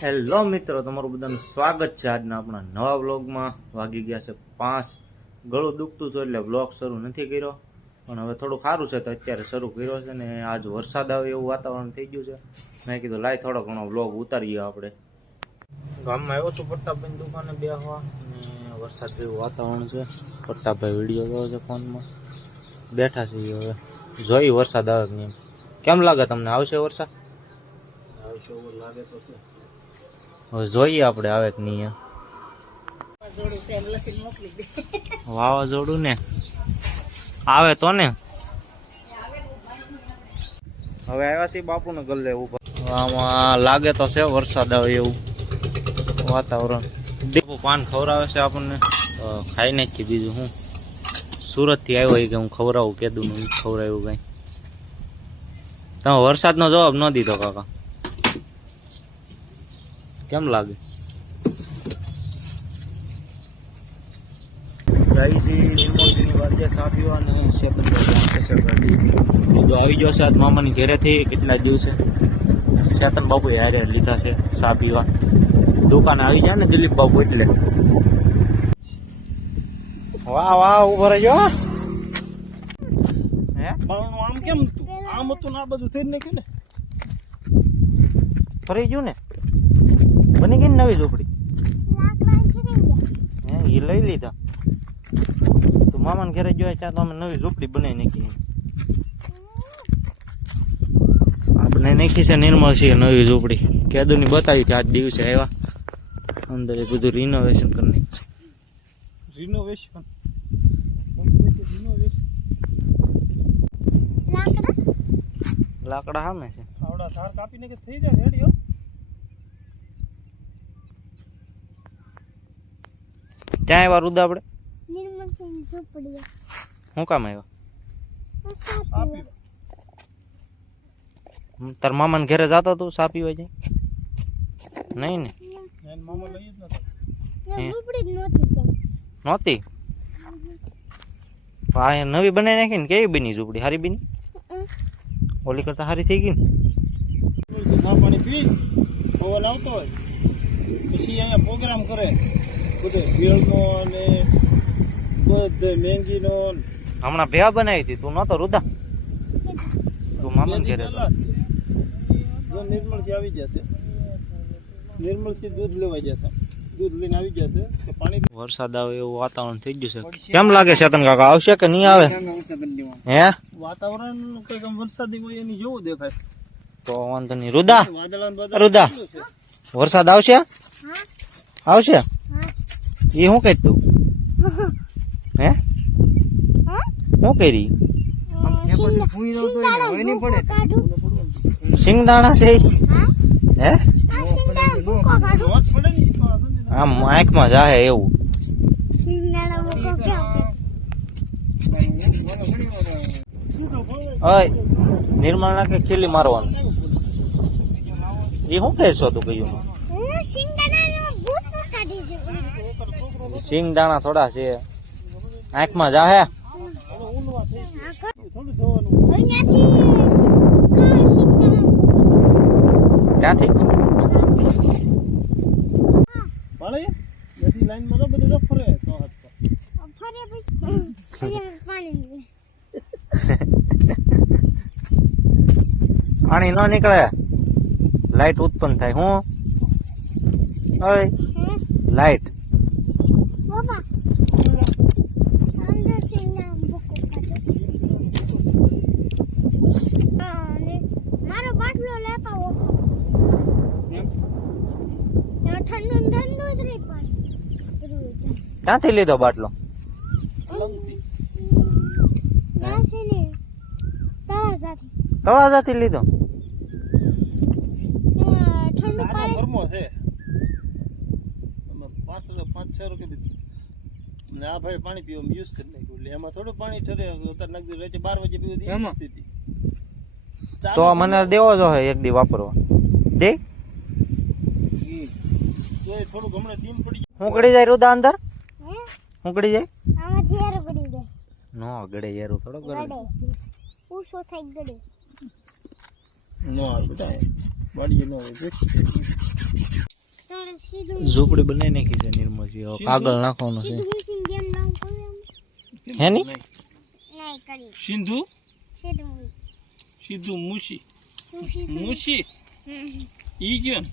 Hello મિત્રો, તમારું બધાનું સ્વાગત છે આજના આપણા નવા વ્લોગમાં. વાગી ગયા છે 5. ગળું દુખતું હતું એટલે વ્લોગ શરૂ નથી કર્યો, પણ હવે થોડું સારું છે તો અત્યારે શરૂ કર્યો છે. ને આજ વરસાદ આવે એવું વાતાવરણ થઈ ગયું છે. મેં કીધું લાય થોડો ઘણો વ્લોગ ઉતારીએ આપણે. ગામમાં આવ્યો છું પ્રતાપભાઈની દુકાને બેસવા, અને વરસાદ જેવું વાતાવરણ છે. પ્રતાપભાઈ વિડીયો જોયો છે ફોનમાં, બેઠા છે. હવે જોઈ વરસાદ આવે કે નહીં. કેમ લાગે તમને, આવશે વરસાદ? આવશે એવું લાગે તો છે. હવે જોઈએ આપણે આવે કે નહીં. વાવાઝોડું ને આવે તો ને. હવે આવ્યા છીએ બાપુને ગલ્લે ઉપર. આમાં લાગે તો છે વરસાદ આવે એવું વાતાવરણ. દીપુ પાન ખવડાવે છે આપણને, ખાઈ નાખી. બીજું હું સુરત થી આવ્યો કે હું ખવડાવું કેદું નું ખવડાવ્યું કઈ. તમે વરસાદનો જવાબ ન દીધો કાકા, કેમ લાગે? આવી ગયો છે આજ મામાની ઘેરેથી કેટલા દિવસે. ચેતન બાપુ હારે લીધા છે ચા પીવા. દુકાને આવી જાય ને દિલીપ બાપુ એટલે. વાહ વાહ, ઉભો રહેજો. હે આમ કેમ આમ હતું ને આ બધું થઈ નાખ્યું ને, ફરી ગયું ને. બની ગઈ નવી ઝૂંપડી, એ લઈ લીધા. તું મામાને ઘરે જોયા ત્યાં તો અમે નવી ઝૂંપડી બનાવી નાખી. આ બનાવી નાખી છે નિર્મળ છે નવી ઝૂંપડી. કેદુની બતાવી હતી આજ દિવસે આવ્યા. અંદર એ બધું રિનોવેશન કરી નાખ્યું. રિનોવેશન લાકડા સામે છે. આવડા ધાર કાપીને કે થઈ જાય રેડી. ક્યાં આવ્યા રુદા આપણે? શું કામ આવ્યા? તાર મામાને ઘરે જતો તું સા પીવા જાય? નહીં ને, નહોતી. આ નવી બનાવી નાખી ને. કેવી બની ઝૂંપડી? સારી બની? ઓલી કરતા સારી થઈ ગઈ ને. ચા પાણી પી પવન આવતો હોય પછી અહીંયા પ્રોગ્રામ કરે બધો ભેળનો અને બધો મેંગીનો. હમણાં ભેળા બનાવી હતી, તું નતો રુદા? તું મામા ઘરે નિર્મળથી આવી જશે. નિર્મળથી દૂધ લેવા જશે, દૂધ લઈને આવી જશે. પાણી વરસાદ આવે એવું વાતાવરણ થઈ ગયું છે. કેમ લાગે ચેતન કાકા, આવશે કે નહીં આવે? હે વાતાવરણ કઈક વરસાદી હોય એની જેવું દેખાય તો વાંધો નહીં. રુદા રુદા, વરસાદ આવશે? આવશે? એ શું કઈ તું? હે શું કરી? સિંગદાણા છે? હે આમ આંખમાં જાહે એવું. ઓય નિર્મળ નાખે ખીલી મારવાનું. એ શું કહેશો તું? કહ્યું સિંગદાણા થોડા છે, આંખમાં જાહે. ક્યાંથી પાણી ન નીકળે, લાઈટ ઉત્પન્ન થાય. હું લાઈટ ક્યાંથી લીધો બાટલો? તળાજાથી લીધો. આ ભાઈ પાણી પીવા યુઝ કરી નાખ્યું એટલે એમાં થોડું પાણી ઠરે. 12 વાગે પીવું તો મને દેવો જો એક દી વાપરવા દે. થોડું હમણાં ટીમ પડી. હું ગળી જાય રુદા અંદર? હું ગળી જાય? નો ગળે યારું થોડો ગળે. પૂછો થઈ ગળે. નો બેટા બાડી નો હોય. ઝૂંપડી બનાવી નાખી છે નિર્મળજી. હવે કાગળ નાખવાનું છે. હે ની સિંધુ સિદ્ધુ મુશી મુશી ઈજન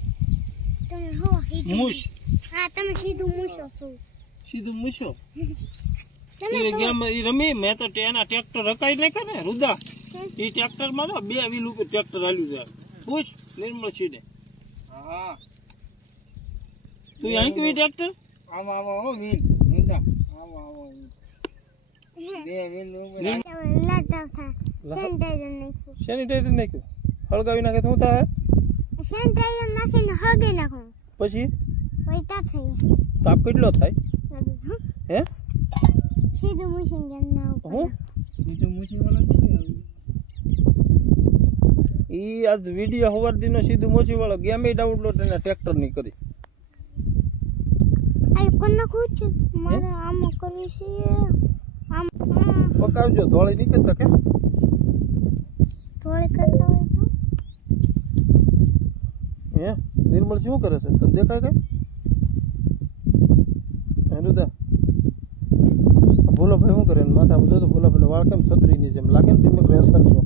મુશ સીધું મૂશો એ ગેમ ઈ રમી. મેં તો એના ટ્રેક્ટર રકાઈ નાખ્યા ને રુદા. એ ટ્રેક્ટર માં 2 વ્હીલ ઉપર ટ્રેક્ટર હાલ્યું છે. પૂછ નિર્મળ સીડે. હા તું અહીં કેવી ટ્રેક્ટર આમાં આમાં હો વ્હીલ રુદા આમાં આમાં 2 વ્હીલ સેનિટાઈઝર નાખ્યું. હળગાવી નાખે શું થાય? સેનિટાઈઝર નાખીને હળગાવી નાખો. પછી તાપ થઈ તાપ કેટલો થાય? હે સીધું મશીન કેમ ના હું સીધું મશીન વાળા ઈ આજ વિડિયો હવાર દીનો સીધું મોચી વાળો ગેમ ડાઉનલોડ એના ટ્રેક્ટર ની કરી. આ કોણ નાખું છે મારે આમ કરવી છે આમ પકાવજો ધોળી નીકળતા કે થોડી કરતા હોય તો હે નિર્મળ શું કરે છે તને દેખાય કઈ? હેલુદા ભોલા ભાઈ શું કરે માથામાં જો તો ભોલા ભાઈ વાળ કેમ છત્રીની જેમ લાગે ને ટીમે રેસન નહીં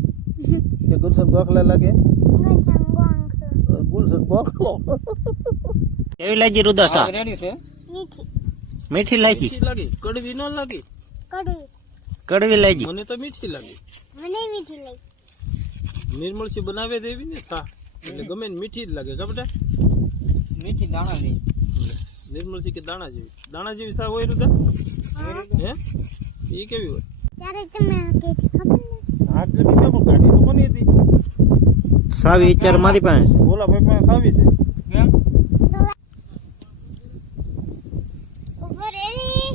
કે ગુલશન ગોખલા લાગે ગુલશન ગોખલો. કેવી લાગી રુદા સા? રેડી છે. મીઠી મીઠી લાગી? લાગી કડવી ન લાગી? કડવી કડવી લાગી? મને તો મીઠી લાગી. મને મીઠી લાગી. નિર્મળસી બનાવે દેવી ને સા એટલે ગમે ને મીઠી જ લાગે ખબર? મીઠી દાણા જેવી. નિર્મળસી કે દાણા જેવી સા હોય રુદા? હે એ કેવી હોય? ત્યારે તમે કે ખબર ને હાથ ગટી ને પણ કાઢી તો કોની હતી? સાવી અત્યારે મારી પાસે છે. બોલા ભાઈ પાસે ખાવી છે કેમ? ઉપર એની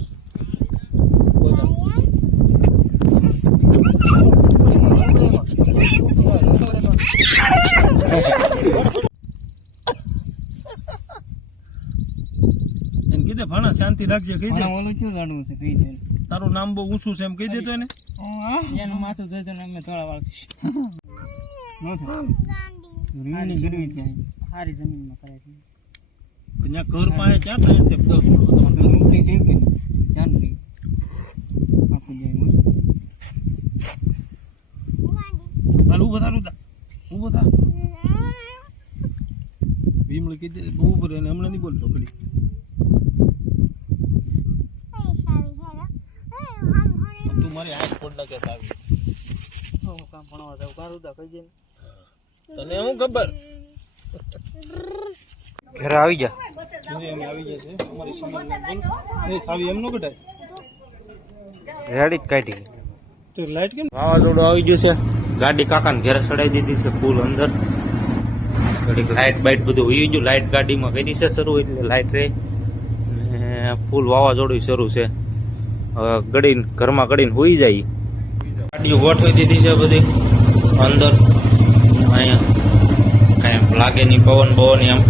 એને કીધે ભાણા શાંતિ રાખજે કહી દે. ઓલું શું જાણવું છે કહી દે. તારું નામ બહુ ઊંચું છે એમ કહી દેતો એને. એનું માથું જોજો ને અમે થોડા વાળશું. ગાંડી રીંગણી ગરવી ત્યાં સારી જમીનમાં કરે છે. ત્યાં ઘર પાસે ક્યાં થાય છે 10 ફૂટ તો નુકડી છે કે ધ્યાન રહી આખું જાય હાલ ઉભો થા રુદા ઉભો થા. ભીમળ કીધે બહુ ઉપર એને હમણાં નહીં બોલતો ઘડી. તું મારી હાથ ફોડ નાખે સાવી. કામ ભણવા જાવ કારુદા કહી દે. તને શું ખબર? ઘરે આવી જા. એમ આવી જાય છે અમારી સામે. એ સાવી એમ નો કઢાય રેડી જ કાઢી. તો લાઈટ કેમ? વાવાઝોડું આવી ગયું છે. ગાડી કાકાને ઘરે ચડાવી દીધી છે ફૂલ અંદર. ઘડીક લાઇટ બાઇટ બધું ઉઈ ગયું. લાઇટ ગાડીમાં કરી છે શરૂ એટલે લાઇટ રહે ને ફૂલ વાવાઝોડું શરૂ છે. હવે ગડીને ઘરમાં ગડીને હોઈ જાય. ગાડીઓ ગોઠવી દીધી છે બધી અંદર. અહીંયા કાંઈ લાગે નહીં પવન બવન એમ.